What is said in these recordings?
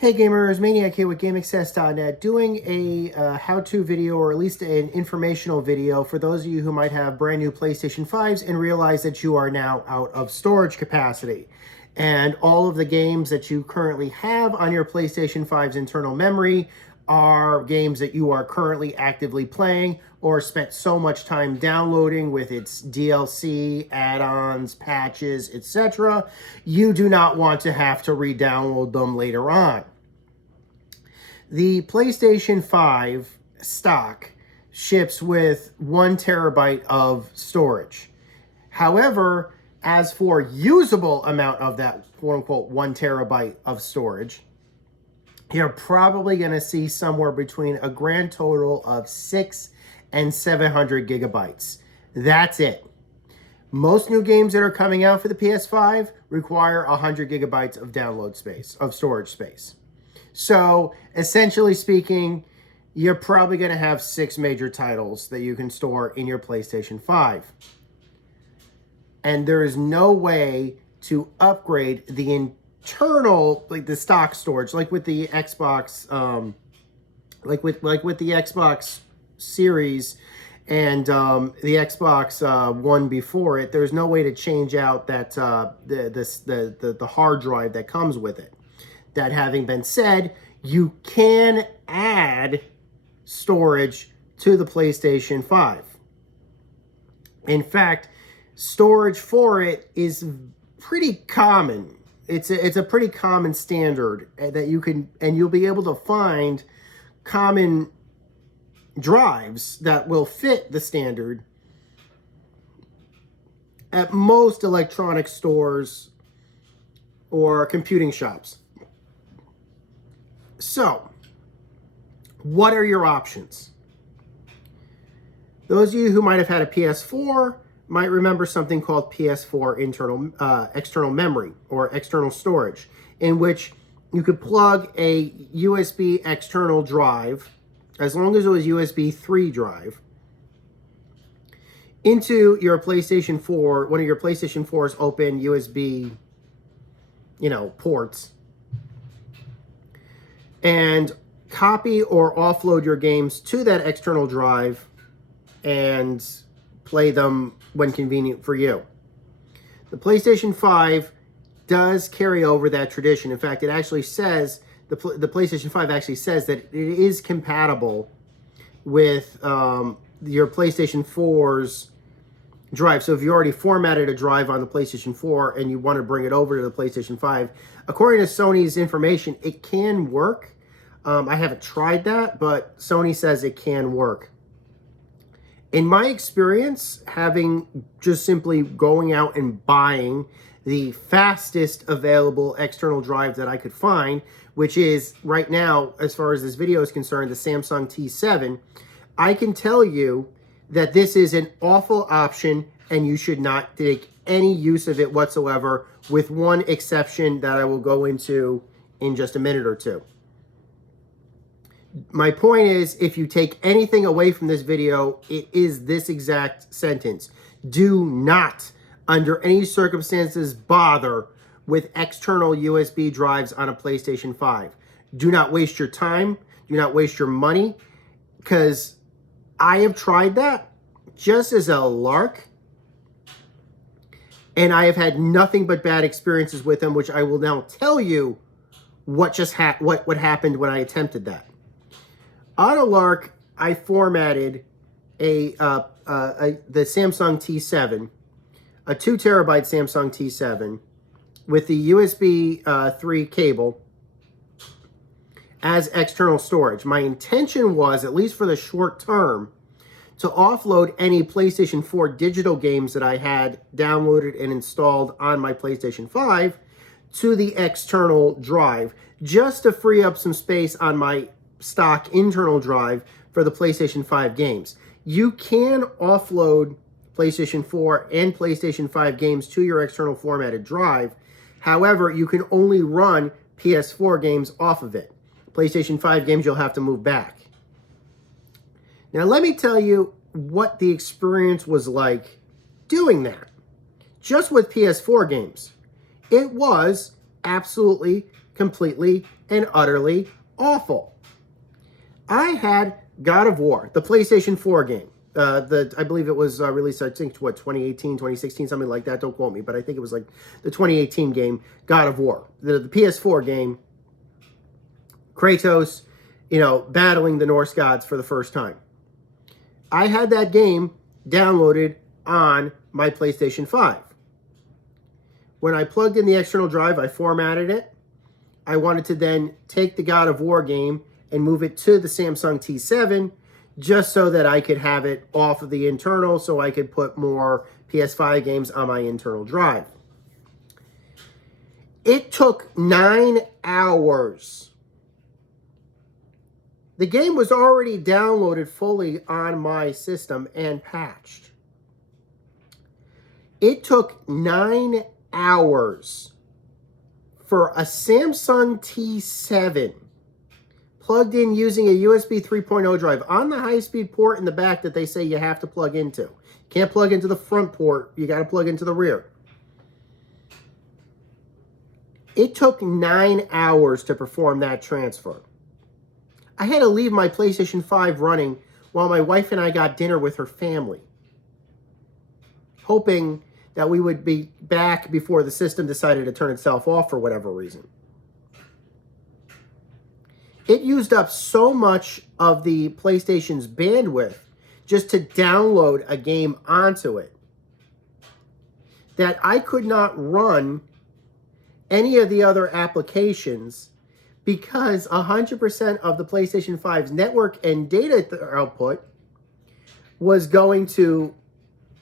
Hey gamers, Maniac here with GameAccess.net doing a how-to video, or at least an informational video for those of you who might have brand new PlayStation 5s and realize that you are now out of storage capacity. And all of the games that you currently have on your PlayStation 5's internal memory are games that you are currently actively playing or spent so much time downloading with its DLC, add-ons, patches, etc. You do not want to have to re-download them later on. The PlayStation 5 stock ships with 1 terabyte of storage. However, as for usable amount of that quote-unquote 1 terabyte of storage, you're probably going to see somewhere between a grand total of 600 and 700 gigabytes. That's it. Most new games that are coming out for the PS5 require 100 gigabytes of download space, of storage space. So, essentially speaking, you're probably going to have 6 major titles that you can store in your PlayStation 5. And there is no way to upgrade the internal, like the stock storage, like with the Xbox, like with the Xbox Series and the Xbox One before it. There's no way to change out that the hard drive that comes with it. That having been said, you can add storage to the PlayStation 5. In fact, storage for it is pretty common. It's a pretty common standard that you can, and you'll be able to find common drives that will fit the standard at most electronic stores or computing shops. So, what are your options? Those of you who might have had a PS4 might remember something called PS4 external memory or external storage, in which you could plug a USB external drive, as long as it was USB 3 drive, into your PlayStation 4, one of your PlayStation 4's open USB, ports, and copy or offload your games to that external drive and play them when convenient for you. The PlayStation 5 does carry over that tradition. In fact, it actually says, the PlayStation 5 actually says that it is compatible with your PlayStation 4's drive. So if you already formatted a drive on the PlayStation 4 and you want to bring it over to the PlayStation 5, according to Sony's information, it can work. I haven't tried that, but Sony says it can work. In my experience, having just simply going out and buying the fastest available external drive that I could find, which is right now, as far as this video is concerned, the Samsung T7, I can tell you that this is an awful option and you should not take any use of it whatsoever, with one exception that I will go into in just a minute or two. My point is, if you take anything away from this video, it is this exact sentence. Do not, under any circumstances, bother with external USB drives on a PlayStation 5. Do not waste your time. Do not waste your money, because I have tried that just as a lark, and I have had nothing but bad experiences with them, which I will now tell you what happened when I attempted that. On a lark, I formatted the Samsung T7, a 2 terabyte Samsung T7 with the USB 3 cable as external storage. My intention was, at least for the short term, to offload any PlayStation 4 digital games that I had downloaded and installed on my PlayStation 5 to the external drive, just to free up some space on my stock internal drive for the PlayStation 5 games. You can offload PlayStation 4 and PlayStation 5 games to your external formatted drive. However, you can only run PS4 games off of it. PlayStation 5 games you'll have to move back. Now let me tell you what the experience was like doing that. Just with PS4 games. It was absolutely completely and utterly awful. I had God of War, the PlayStation 4 game. I believe it was released, I think, 2018, 2016, something like that. Don't quote me, but I think it was like the 2018 game, God of War. The PS4 game, Kratos, battling the Norse gods for the first time. I had that game downloaded on my PlayStation 5. When I plugged in the external drive, I formatted it. I wanted to then take the God of War game and move it to the Samsung T7 just so that I could have it off of the internal so I could put more PS5 games on my internal drive. It took 9 hours. The game was already downloaded fully on my system and patched. It took 9 hours for a Samsung T7 plugged in using a USB 3.0 drive on the high-speed port in the back that they say you have to plug into. You can't plug into the front port. You got to plug into the rear. It took 9 hours to perform that transfer. I had to leave my PlayStation 5 running while my wife and I got dinner with her family, hoping that we would be back before the system decided to turn itself off for whatever reason. It used up so much of the PlayStation's bandwidth just to download a game onto it that I could not run any of the other applications because 100% of the PlayStation 5's network and data output was going to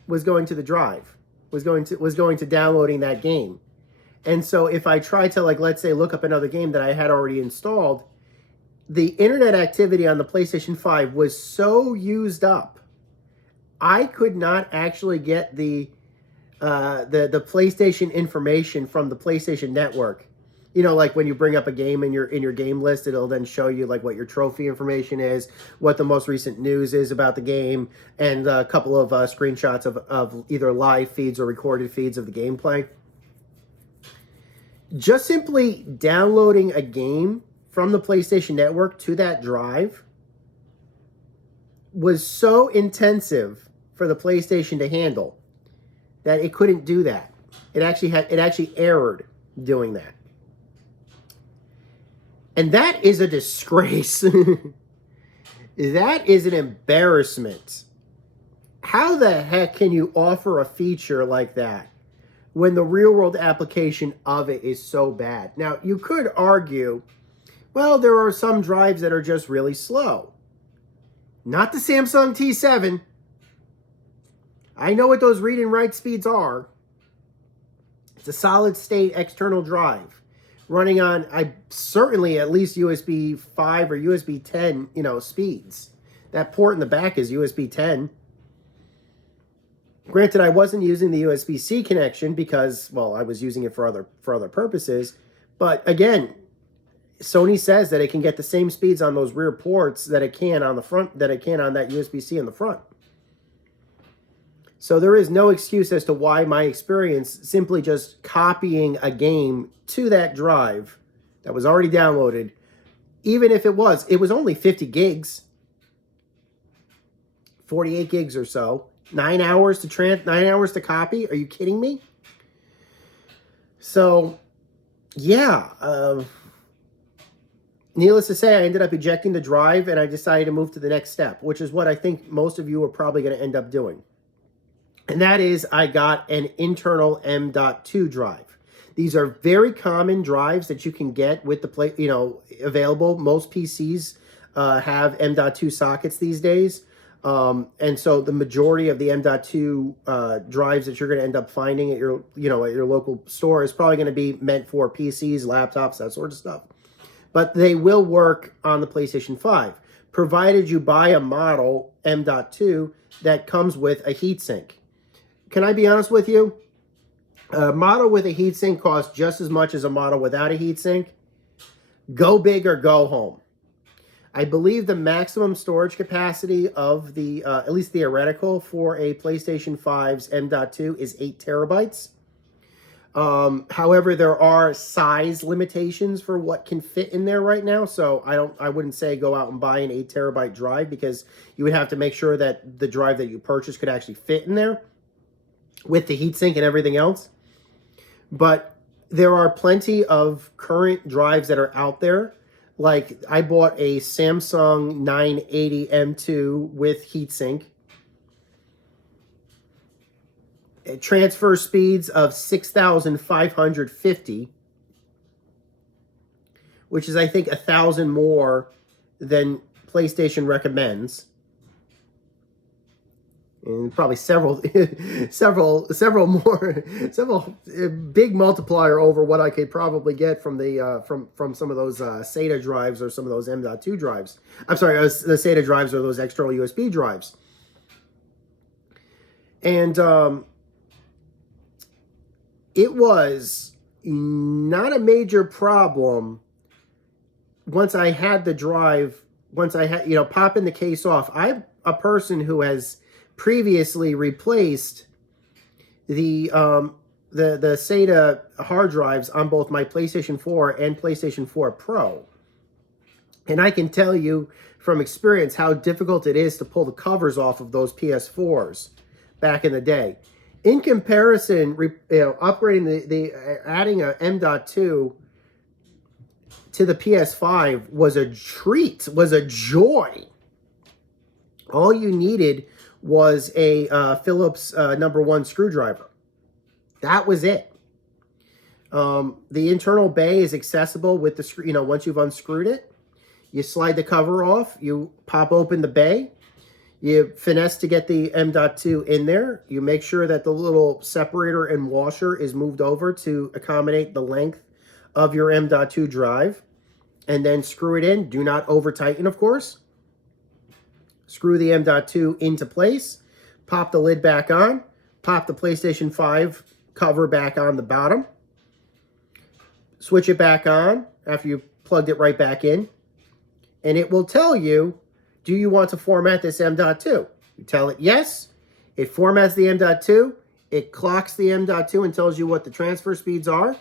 the drive, was going to downloading that game. And so if I tried to, like, let's say, look up another game that I had already installed, the internet activity on the PlayStation 5 was so used up, I could not actually get the PlayStation information from the PlayStation Network. Like when you bring up a game in your game list, it'll then show you like what your trophy information is, what the most recent news is about the game, and a couple of screenshots of either live feeds or recorded feeds of the gameplay. Just simply downloading a game from the PlayStation Network to that drive was so intensive for the PlayStation to handle that it couldn't do that. It actually errored doing that. And that is a disgrace. That is an embarrassment. How the heck can you offer a feature like that when the real world application of it is so bad? Now, you could argue, well, there are some drives that are just really slow. Not the Samsung T7. I know what those read and write speeds are. It's a solid state external drive running on, certainly at least USB 5 or USB 10, speeds. That port in the back is USB 10. Granted, I wasn't using the USB-C connection because, well, I was using it for other purposes. But again, Sony says that it can get the same speeds on those rear ports that it can on the front, that it can on that USB-C in the front. So there is no excuse as to why my experience simply just copying a game to that drive that was already downloaded, even if it was only 50 gigs, 48 gigs or so, 9 hours to copy. Are you kidding me? So, yeah, needless to say, I ended up ejecting the drive and I decided to move to the next step, which is what I think most of you are probably going to end up doing. And that is, I got an internal M.2 drive. These are very common drives that you can get with the available. Most PCs have M.2 sockets these days. And so the majority of the M.2 drives that you're going to end up finding at your local store is probably going to be meant for PCs, laptops, that sort of stuff. But they will work on the PlayStation 5, provided you buy a model M.2 that comes with a heatsink. Can I be honest with you? A model with a heatsink costs just as much as a model without a heatsink. Go big or go home. I believe the maximum storage capacity of the, at least theoretical, for a PlayStation 5's M.2 is 8 terabytes. However, there are size limitations for what can fit in there right now. So I wouldn't say go out and buy an 8 terabyte drive, because you would have to make sure that the drive that you purchased could actually fit in there with the heatsink and everything else. But there are plenty of current drives that are out there. Like, I bought a Samsung 980 M2 with heatsink. Transfer speeds of 6,550, which is, I think, 1,000 more than PlayStation recommends, and probably several big multiplier over what I could probably get from the from some of those SATA drives or some of those M.2 drives. I'm sorry, the SATA drives or those external USB drives, and it was not a major problem once I had the drive, once I had, popping the case off. I'm a person who has previously replaced the SATA hard drives on both my PlayStation 4 and PlayStation 4 Pro. And I can tell you from experience how difficult it is to pull the covers off of those PS4s back in the day. In comparison, upgrading adding a M.2 to the PS5 was a treat, was a joy. All you needed was a Phillips #1 screwdriver. That was it. The internal bay is accessible with the once you've unscrewed it, you slide the cover off, you pop open the bay. You finesse to get the M.2 in there. You make sure that the little separator and washer is moved over to accommodate the length of your M.2 drive. And then screw it in. Do not over tighten, of course. Screw the M.2 into place. Pop the lid back on. Pop the PlayStation 5 cover back on the bottom. Switch it back on after you plugged it right back in. And it will tell you, do you want to format this M.2? You tell it yes. It formats the M.2. It clocks the M.2 and tells you what the transfer speeds are.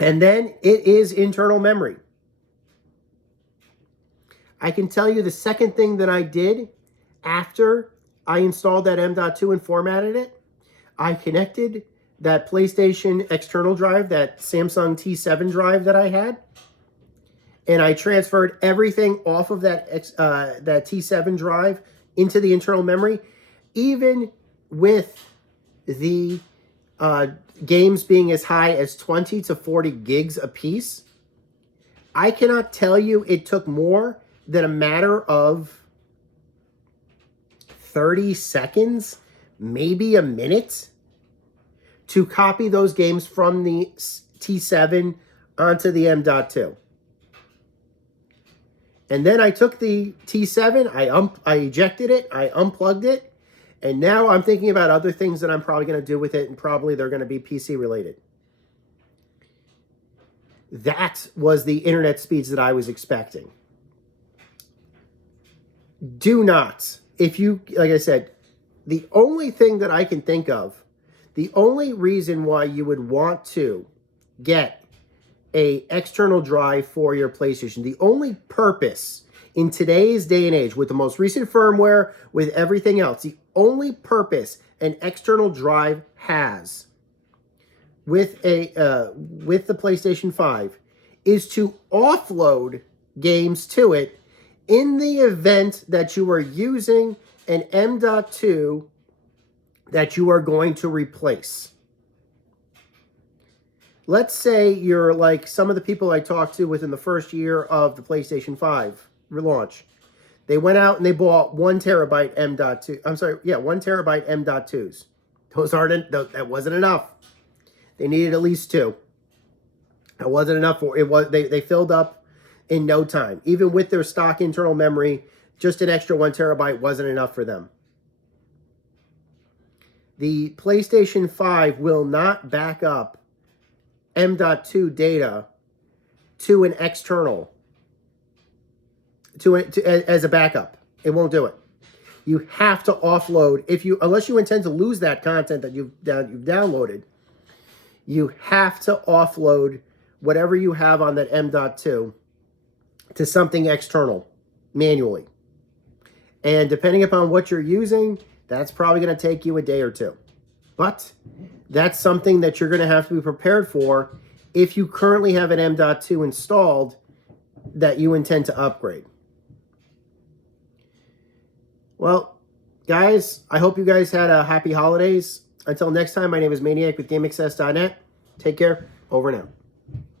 And then it is internal memory. I can tell you the second thing that I did after I installed that M.2 and formatted it, I connected that PlayStation external drive, that Samsung T7 drive that I had, and I transferred everything off of that T7 drive into the internal memory, even with the games being as high as 20 to 40 gigs a piece. I cannot tell you it took more than a matter of 30 seconds, maybe a minute, to copy those games from the T7 onto the M.2. And then I took the T7, I ejected it, I unplugged it, and now I'm thinking about other things that I'm probably going to do with it, and probably they're going to be PC related. That was the internet speeds that I was expecting. Do not, like I said, the only thing that I can think of, the only reason why you would want to get a external drive for your PlayStation, the only purpose in today's day and age, with the most recent firmware, with everything else, the only purpose an external drive has with the PlayStation 5 is to offload games to it in the event that you are using an M.2 that you are going to replace. Let's say you're like some of the people I talked to within the first year of the PlayStation 5 relaunch. They went out and they bought 1 terabyte M.2. I'm sorry, yeah, 1 terabyte M.2s. That wasn't enough. They needed at least 2. That wasn't enough for it. They filled up in no time. Even with their stock internal memory, just an extra 1 terabyte wasn't enough for them. The PlayStation 5 will not back up M.2 data to an external as a backup. It won't do it. You have to offload unless you intend to lose that content that you've downloaded. you have to offload whatever you have on that M.2 to something external manually. And depending upon what you're using, that's probably going to take you a day or two. But that's something that you're going to have to be prepared for if you currently have an M.2 installed that you intend to upgrade. Well, guys, I hope you guys had a happy holidays. Until next time, my name is Maniac with GameAccess.net. Take care. Over and out.